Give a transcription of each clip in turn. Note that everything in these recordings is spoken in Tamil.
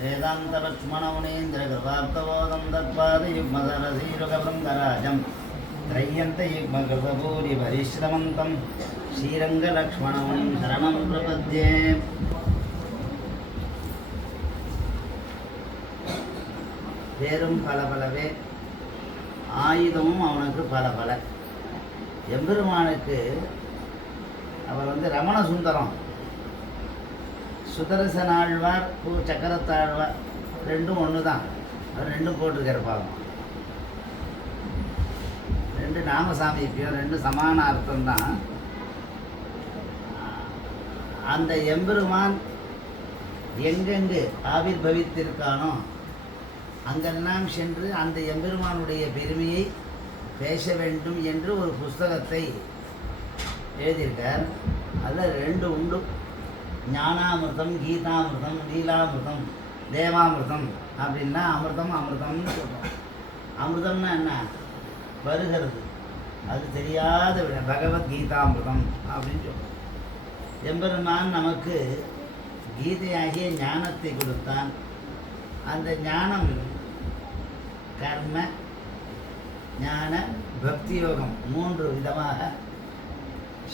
वेदान्तलक्ष्मणमुनीन्द्रकृपाप्तबोधं तत्पादयुग्मसरसीरुगवृन्दराजं त्रय्यन्तयुग्मकृतभूरिपरिश्रमन्तं श्रीरङ्गलक्ष्मणमुनिं शरणं प्रपद्ये. பேரும் பல பலவே, ஆயுதமும் அவனுக்கு பல பல. எம்பெருமானுக்கு அவர் ரமண சுந்தரம், சுதர்சனாழ்வார், சக்கரத்தாழ்வார் ரெண்டும் ஒன்று தான். அவர் ரெண்டும் போட்டிருக்கிற பாவம், ரெண்டு நாமசாமிப்பியம், ரெண்டு சமான அர்த்தம்தான். அந்த எம்பெருமான் எங்கெங்கு ஆவிர்பவித்திருக்கானோ அங்கெல்லாம் சென்று அந்த எம்பெருமானுடைய பெருமையை பேச வேண்டும் என்று ஒரு புஸ்தகத்தை எழுதியிருக்கார். அதில் ரெண்டு உண்டு, ஞானாமிர்தம், கீதாமிர்தம், லீலாமிர்தம், தேவாமிர்தம். அப்படின்னா அமிர்தம் அமிர்தம்னு சொல்கிறோம். அமிர்தம்னா என்ன? வருகிறது, அது தெரியாத விட பகவத்கீதாமிர்தம் அப்படின்னு சொல்கிறோம். எம்பெருமான் நமக்கு கீதையாகிய ஞானத்தை கொடுத்தான். அந்த ஞானம் கர்ம ஞான பக்தி யோகம் மூன்று விதமாக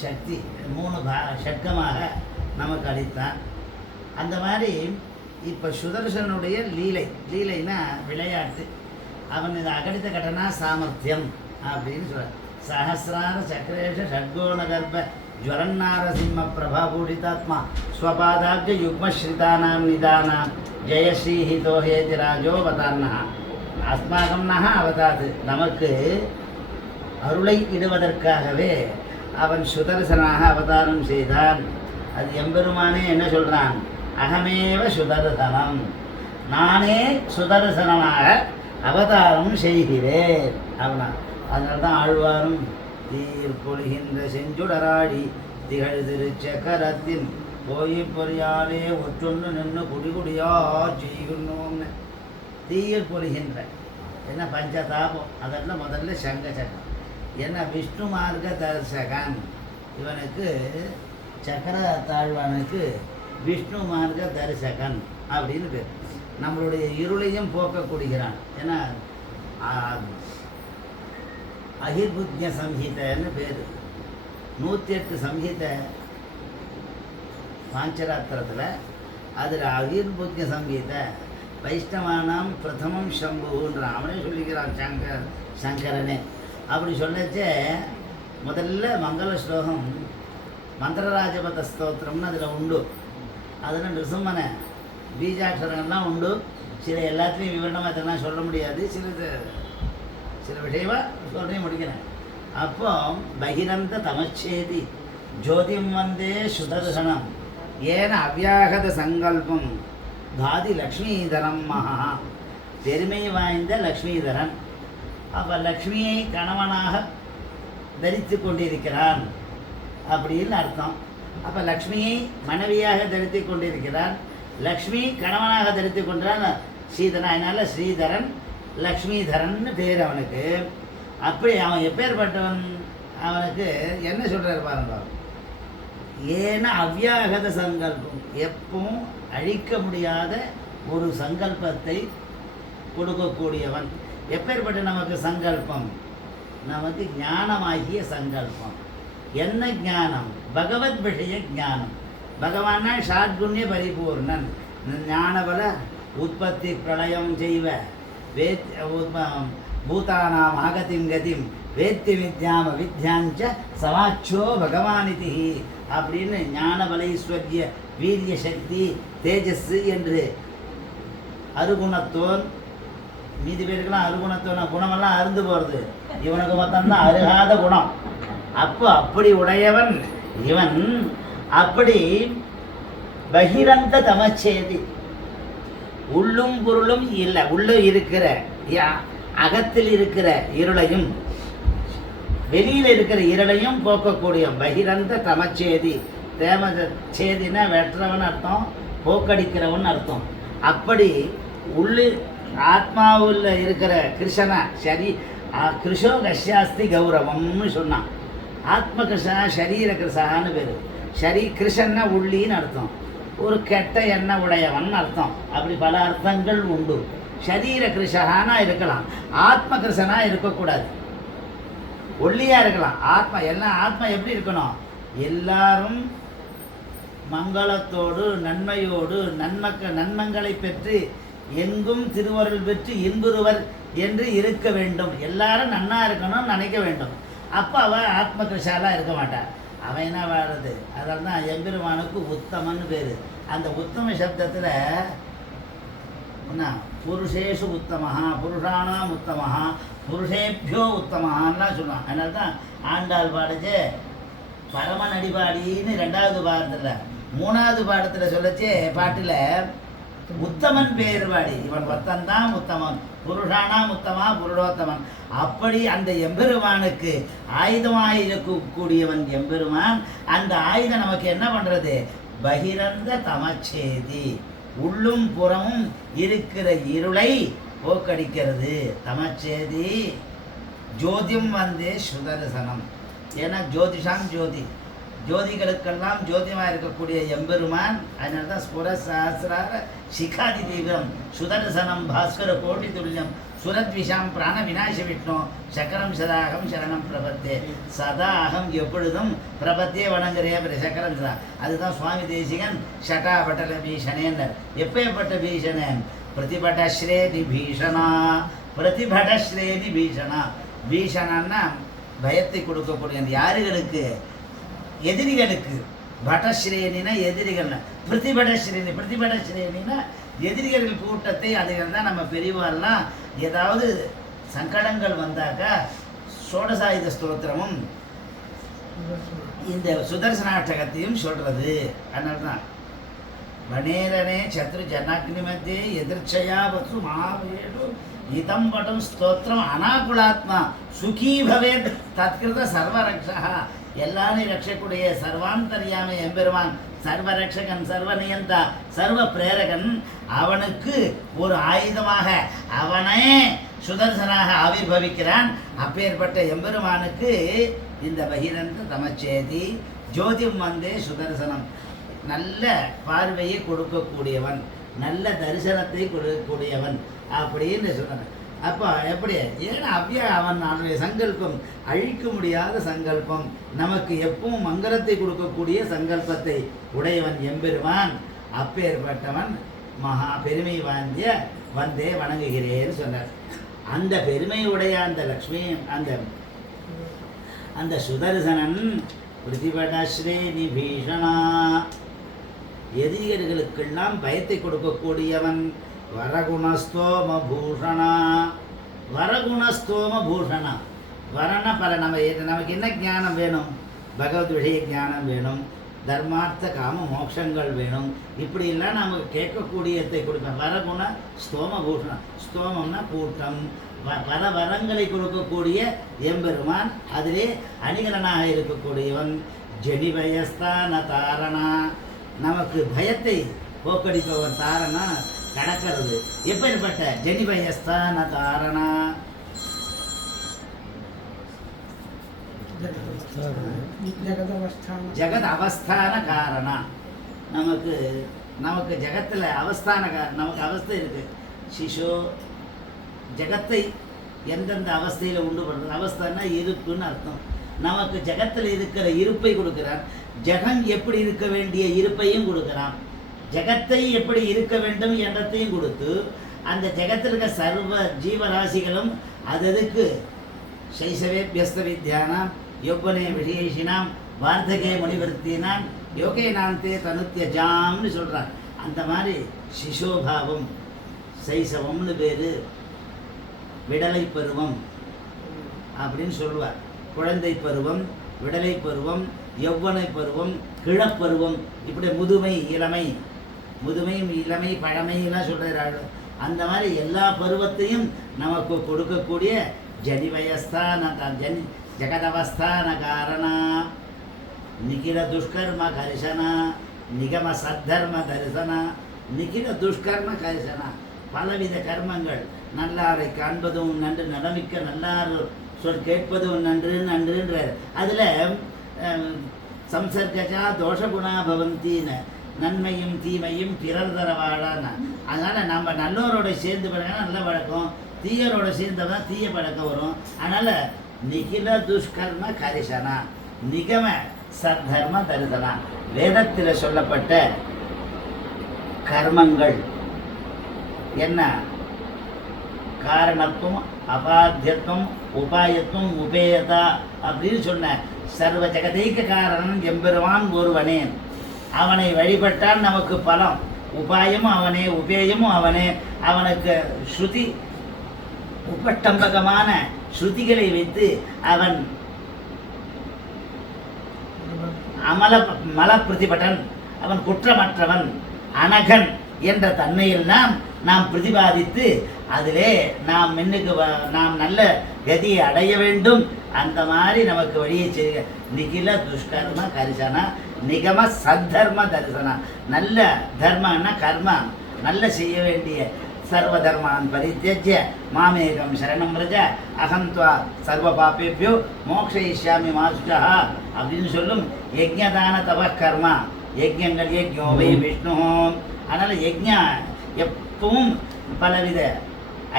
சக்தி, மூணு ஷட்கமாக நமக்கு அளித்தான். அந்த மாதிரி இப்போ சுதர்சனுடைய லீலைன்னா விளையாட்டு. அவன் இதை அகடித்த கடனா சாமர்த்தியம் அப்படின்னு சொல்ற. சஹசிரார சக்கரேஷ ஷட்கோண கர்ப்ப ஜ்வரன்னாரசிம்ம பிரபாபூடிதாத்மா ஸ்வபாதாப்ஜ யுக்மஸ்ரிதானாம் நிதானாம் ஜெயஸ்ரீஹிதோ ஹேதி ராஜோவதான்னா அஸ்மாகம் நக அவதாது. நமக்கு அருளை இடுவதற்காகவே அவன் சுதர்சனாக அவதாரம் செய்தான். அது எம்பெருமானே என்ன சொல்கிறான்? அகமேவ சுதர்சனம், நானே சுதர்சனமாக அவதாரம் செய்கிறேன் அவனா. அதனால தான் ஆழ்வாரும் தீர்ப்பொழிகின்ற செஞ்சுடராடி திகழ் திருச்சக்கரத்தின் போய் பொறியாலே ஒற்றொன்று நின்று குடிகுடியா செய்யணும்னு. தீயில் பொறிகின்ற என்ன பஞ்சதாபம், அதெல்லாம் முதல்ல சங்க சக்கரம். என்ன விஷ்ணு மார்க்க தரிசகன், இவனுக்கு சக்கர தாழ்வானுக்கு விஷ்ணு மார்க்க தரிசகன் அப்படின்னு பேர். நம்மளுடைய இருளையும் போக்கக்கூடிகிறான். ஏன்னா அகிர்புத்ய சம்ஹிதன்னு பேர். 108 சம்ஹிதை பாஞ்சராத்திரத்தில். அதில் அகிர்புத்ய சங்கீதை வைஷ்ணவானாம் பிரதமம் சம்புன்ற அவனே சொல்லிக்கிறான், சங்கரனே. அப்படி சொல்லச்சே முதல்ல மங்கள ஸ்லோகம் மந்திரராஜபத ஸ்தோத்திரம்னு அதில் உண்டு. அதில் நிருசிம்மனை பீஜாட்சரங்கள்லாம் உண்டு. சில எல்லாத்துலேயும் விவரணமாக இதெல்லாம் சொல்ல முடியாது, சில விஷயமாக சொல்லி முடிக்கிறேன். அப்போ பகிரந்த தமச்சேதி ஜோதிம் வந்தே சுதர்சனம் ஏன அவ்யாகத சங்கல்பம் தாதி லக்ஷ்மீதரம் மகா. பெருமை வாய்ந்த லக்ஷ்மீதரன். அப்போ லக்ஷ்மியை கணவனாக தரித்து கொண்டிருக்கிறான் அப்படின்னு அர்த்தம். அப்போ லக்ஷ்மியை மனைவியாக தரித்து கொண்டிருக்கிறான், லக்ஷ்மி கணவனாக தரித்து கொண்டான் ஸ்ரீதரன். அதனால் ஸ்ரீதரன் லக்ஷ்மீதரன் பேர் அவனுக்கு. அப்படி அவன் எப்பேற்பட்டவன்? அவனுக்கு என்ன சொல்கிறார் பாருங்க, ஏன அவ்யாகத சங்கல்பம், எப்பவும் அழிக்க முடியாத ஒரு சங்கல்பத்தை கொடுக்கக்கூடியவன். எப்பேற்பட்ட நமக்கு சங்கல்பம்? நமக்கு ஞானமாகிய சங்கல்பம். என்ன ஞானம்? பகவத் விஷய ஞானம். பகவானா ஷாட்குண்ய பரிபூர்ணன். ஞானபல உற்பத்தி பிரளயம் செய்வ பூதானாம் ஆகதிம் கதிம் வேத்தி வித்யாம வித்யாஞ்ச சமாச்சோ பகவானிதி அப்படின்னு ஞானபலைஸ்வர்ய வீரிய சக்தி தேஜஸ் என்று அருகுணத்தோன். மீதி பேருக்கெல்லாம் அருகுணத்தோன குணமெல்லாம் அருந்து போகிறது, இவனுக்கு மொத்தம்தான் அருகாத குணம். அப்போ அப்படி உடையவன் இவன். அப்படி பகிரந்த தமச்சேதி, உள்ளும் பொருளும் இல்லை, உள்ளே இருக்கிற அகத்தில் இருக்கிற இருளையும் வெளியில் இருக்கிற இருளையும் போக்கக்கூடிய பகிரந்த தமச்சேதி. சேதினா வெற்றவன் அர்த்தம், போக்கடிக்கிறவன் அர்த்தம். அப்படி உள்ளு ஆத்மாவில் இருக்கிற கிருஷ்ணா சரி கிருஷோ கஷ்யாஸ்தி கௌரவம்னு சொன்னான். ஆத்ம கிருஷ்ணா சரீர கிருஷான்னு பேர். கிருஷ்ணா உள்ளின்னு அர்த்தம். ஒரு கெட்ட எண்ணம் உடையவன் அர்த்தம். அப்படி பல அர்த்தங்கள் உண்டு. சரீர கிருஷகானா இருக்கலாம், ஆத்ம கிருஷனா இருக்கக்கூடாது. ஒல்லியா இருக்கலாம், ஆத்மா எல்லாம் ஆத்மா எப்படி இருக்கணும்? எல்லாரும் மங்களத்தோடு நன்மையோடு நன்மங்களை பெற்று எங்கும் திருவருள் பெற்று இன்புறுவர் என்று இருக்க வேண்டும். எல்லாரும் நன்னா இருக்கணும்னு நினைக்க வேண்டும். அப்போ அவன் ஆத்ம கிருஷாலாம் இருக்க மாட்டான். அவன் என்ன வாடுறது? அதனால தான் எம்பெருமானுக்கு உத்தமன்னு பேர். அந்த உத்தம சப்தத்தில் என்ன புருஷேஷு உத்தமஹா, புருஷானாம் உத்தமஹா, புருஷேபியோ உத்தமஹான்லாம் சொல்லுவான். அதனால தான் ஆண்டாள் பாடுச்சு பரமன் அடிபாடின்னு 2வது பாடத்தில், 3வது பாடத்தில் சொல்லச்சு பாட்டில் உத்தமன் பேர் பாடி. இவன் ஒத்தந்தான் உத்தமன், புருஷானாம் உத்தமா புருடோத்தமன். அப்படி அந்த எம்பெருமானுக்கு ஆயுதமாக இருக்கக்கூடியவன் எம்பெருமான். அந்த ஆயுதம் நமக்கு என்ன பண்ணுறது? பகிரந்த தமச்சேதி, உள்ளும் புறமும் இருக்கிற இருளை போக்கடிக்கிறது. தமச்சேதி ஜோதியம் வந்தே சுதர்சனம். ஏன்னா ஜோதிஷாம் ஜோதி, ஜோதிகளுக்கெல்லாம் ஜோதியமாக இருக்கக்கூடிய எம்பெருமான். அதனால தான் ஸ்புர சஹசிரார சிகாதி தீவிரம் சுதர்சனம் பாஸ்கர கோடி துல்லியம் சுரத்விஷாம் பிராண விநாச விஷ்ணு சக்கரம் சதாகம் சரணம் பிரபத்தே. சதா அகம் எப்பொழுதும் பிரபத்தே வணங்குறே சக்கரம் சதா. அதுதான் சுவாமி தேசிகன் ஷட்டாபட்டல பீஷணேன்னர். எப்பேற்பட்ட பீஷணன்? பிரதிபடஸ்ரேதி பீஷணா, பிரதிபடஸ்ரேதி பீஷணா. பீஷணன்னா பயத்தை கொடுக்கக்கூடிய யாருகளுக்கு? எதிரிகளுக்கு. படஸ்ரேணினா எதிரிகள், பிரதிபடஸ்ரேணி பிரதிபடஸ்ரேணினா எதிரிகள் கூட்டத்தை. அதுகள் தான் நம்ம பெரியவாரெல்லாம் ஏதாவது சங்கடங்கள் வந்தாக்கா சோடசாயுத ஸ்தோத்திரமும் இந்த சுதர்சனாட்டகத்தையும் சொல்றது. அதனால தான் வனேரனே சத்ரு ஜனாக்னி மத்தியே எதிர்ச்சயா வசு மகாவேடு இதம் படம் ஸ்தோத்திரம் அனாகுலாத்மா சுகீ பவேத் தத்கிருத சர்வரக்ஷா. எல்லாரையும் ரட்சக்கூடிய சர்வாந்தரியாமை எம்பெருமான், சர்வரட்சகன், சர்வநியந்தா, சர்வ பிரேரகன். அவனுக்கு ஒரு ஆயுதமாக அவனே சுதர்சனாக ஆவிர்வவிக்கிறான். அப்பேற்பட்ட எம்பெருமானுக்கு இந்த பகிரந்த தமச்சேதி ஜோதியம் வந்தே சுதர்சனம். நல்ல பார்வையை கொடுக்கக்கூடியவன், நல்ல தரிசனத்தை கொடுக்கக்கூடியவன் அப்படின்னு சொன்னான். அப்போ எப்படி? ஏன்னா அவ்வியா அவனுடைய சங்கல்பம் அழிக்க முடியாத சங்கல்பம், நமக்கு எப்பவும் மங்களத்தை கொடுக்கக்கூடிய சங்கல்பத்தை உடையவன் எம்பெருமான். அப்பேற்பட்டவன் மகா பெருமை வாங்கிய வந்தே வணங்குகிறேன்னு சொன்னார். அந்த பெருமையுடைய அந்த லக்ஷ்மி அந்த சுதர்சனன் பிரதிபடஸ்ரேணி பீஷணா, எதிரிகளுக்கெல்லாம் பயத்தை கொடுக்கக்கூடியவன். வரகுணஸ்தோம பூஷணா, வரகுணஸ்தோம பூஷணா. வரண பல நமக்கு என்ன ஞானம் வேணும்? பகவத் விஷய ஞானம் வேணும், தர்மார்த்த காம மோட்சங்கள் வேணும். இப்படிலாம் நமக்கு கேட்கக்கூடியதை கொடுப்பேன். வரகுண ஸ்தோம பூஷணம். ஸ்தோமம்னா கூட்டம், பல வரங்களை கொடுக்கக்கூடிய எம்பெருமான். அதிலே அணிகலனாக இருக்கக்கூடியவன். ஜனிபயஸ்தான தாரணா, நமக்கு பயத்தை போக்கடிப்பவன். தாரணா கடக்கிறது. எப்பேற்பட்ட? ஜனிபயஸ்தான தாரணா, ஜெகத் அவஸ்தான காரணா. நமக்கு ஜெகத்தில் அவஸ்தான நமக்கு அவஸ்தை இருக்கு. சிசு ஜெகத்தை எந்தெந்த அவஸ்தையில் உண்டு பண்ணுறது? அவஸ்தைன்னா இருப்புன்னு அர்த்தம். நமக்கு ஜெகத்தில் இருக்கிற இருப்பை கொடுக்கிறான். ஜெகன் எப்படி இருக்க வேண்டிய இருப்பையும் கொடுக்கிறான். ஜெகத்தை எப்படி இருக்க வேண்டும் என்றதையும் கொடுத்து, அந்த ஜெகத்தில் இருக்க சர்வ ஜீவராசிகளும் அதுக்கு சைசவே பியஸ்த வித்யானாம் யௌவனே விஷயேஷினாம் வார்த்தகே முனிவர்த்தினாம் யோகே நாந்தே தனுத்திய ஜாம்னு சொல்கிறான். அந்த மாதிரி சிசோபாவம், சைசவம்னு பேர், விடலை பருவம் அப்படின்னு சொல்லுவார். குழந்தை பருவம், விடலை பருவம், யௌவனை பருவம், கிழப்பருவம், இப்படி முதுமை, இளமை, முதுமை, இளமை, பழமைலாம் சொல்கிறாள். அந்த மாதிரி எல்லா பருவத்தையும் நமக்கு கொடுக்கக்கூடிய ஜனிவயஸ்தான ஜெகதவஸ்தான காரணா, நிகில துஷ்கர்ம கரிசனா, நிகம சத்தர்ம தரிசனா. நிகில துஷ்கர்ம கரிசனா, பலவித கர்மங்கள். நல்லாரை காண்பதும் நன்று, நடமிக்க நல்லார் சொல் கேட்பதும் நன்றுன்றார். அதில் சம்சர்கஜா தோஷகுணா பவந்தின்னு நன்மையும் தீமையும் பிறர் தர வாழான்னு. அதனால் நம்ம நல்லோரோட சேர்ந்து பழகினா நல்ல பழக்கம், தீயரோட சேர்ந்தா தீய பழக்கம் வரும். அதனால் நிகில துஷ்கர்ம கரிசனா நிகம சத்தர்ம தருதனா. வேதத்தில் சொல்லப்பட்ட கர்மங்கள் என்ன? காரணத்துவம், அபாத்தியத்துவம், உபாயத்துவம், உபேயதா அப்படின்னு சொன்ன சர்வ ஜெகதைக்க காரணம் எம்பெருமான் ஒருவனே. அவனை வழிபட்டால் நமக்கு பலம். உபாயமும் அவனே, உபேயமும் அவனே. அவனுக்கு ஸ்ருதி உபட்டம்பகமான ஸ்ருதிகளை வைத்து அவன் மல பிரதிபட்டன், அவன் குற்றமற்றவன், அனகன் என்ற தன்மையில் நாம் பிரதிபாதித்து அதிலே நாம் நாம் நல்ல கதியை அடைய வேண்டும். அந்த மாதிரி நமக்கு வழியை செய்ய நிகில துஷ்கர்ம கரிசனா நிகம சத்தர்ம தரிசனா. நல்ல தர்மன்னா கர்மா நல்ல செய்ய வேண்டிய சர்வ தர்மான் பரித்யஜ்ய மாமேகம் சரணம் ரஜ அகந்த்வா சர்வ பாப்பேபியோ மோக்ஷயிஷ்யாமி மாசுஷா அப்படின்னு சொல்லும் யஜ்ஞதான தப கர்மா. யஜ்ஞங்கள் யஜ்ஞோவை விஷ்ணு. அதனால் யஜ்ஞா எப்பவும் பலவித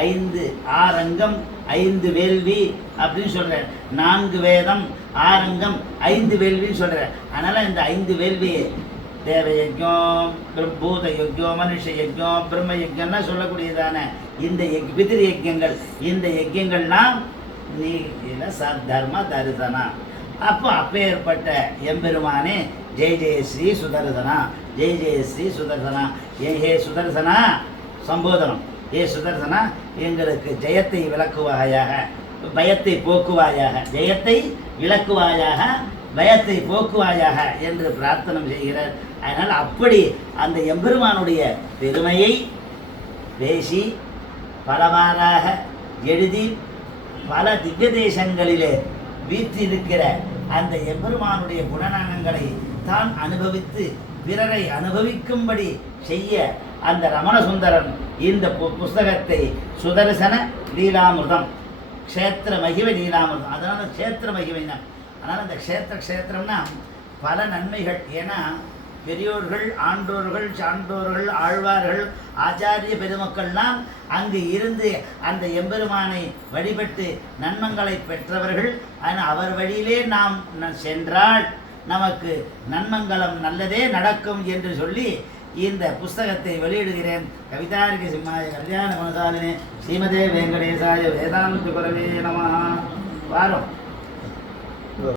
5 ஆரங்கம் 5 வேள்வி அப்படின்னு சொல்கிறேன். 4 வேதம் 6 அங்கம் 5 வேள்வின்னு சொல்கிறேன். அதனால் இந்த 5 வேள்வியை தேவ யஜ்ஞம், பூத யஜ்ஞம், மனுஷ யஜ்ஞம், பிரம்ம யஜ்ஞம்லாம் சொல்லக்கூடியதான இந்த பிதிரு யஜ்ஞங்கள், இந்த யஜ்ஞங்கள்லாம் நீல சத்தர்ம தரிசனா. அப்போ அப்பேற்பட்ட எம்பெருமானே ஜெய ஜெய ஸ்ரீ சுதர்சனா, ஜெய ஜெய ஸ்ரீ சுதர்சனா. ஹே சுதர்சனா சம்போதனம். ஏ சுதர்சனா எங்களுக்கு ஜெயத்தை விளக்குவாயாக, பயத்தை போக்குவாயாக, ஜெயத்தை விளக்குவாயாக, பயத்தை போக்குவாயாக என்று பிரார்த்தனை செய்கிறார். அதனால் அப்படி அந்த எம்பெருமானுடைய பெருமையை பேசி பலவாறாக எழுதி பல திவ்ய தேசங்களிலே வீற்றிருக்கிற அந்த எம்பெருமானுடைய குணநலங்களை தான் அனுபவித்து பிறரை அனுபவிக்கும்படி செய்ய அந்த ரமணசுந்தரன் இந்த புஸ்தகத்தை சுதர்சன லீலாமிர்தம், க்ஷேத்திர மகிமை லீலாமிர்தம். அதனால் க்ஷேத்திர மகிமைனா, அதனால் இந்த க்ஷேத்திரம்னா பல நன்மைகள். ஏன்னா பெரியோர்கள், ஆண்டோர்கள், சான்றோர்கள், ஆழ்வார்கள், ஆச்சாரிய பெருமக்கள்லாம் அங்கு இருந்து அந்த எம்பெருமானை வழிபட்டு நன்மங்களை பெற்றவர்கள். ஆனால் அவர் வழியிலே நாம் சென்றால் நமக்கு நன்மங்கலம் நல்லதே நடக்கும் என்று சொல்லி இந்த புஸ்தகத்தை வெளியிடுகிறேன். கவிதாரிக சிம்மாய கல்யாண குணசாலினே ஸ்ரீமதே வெங்கடேசாய வேதாந்த குரவே நமஹ. வாரம்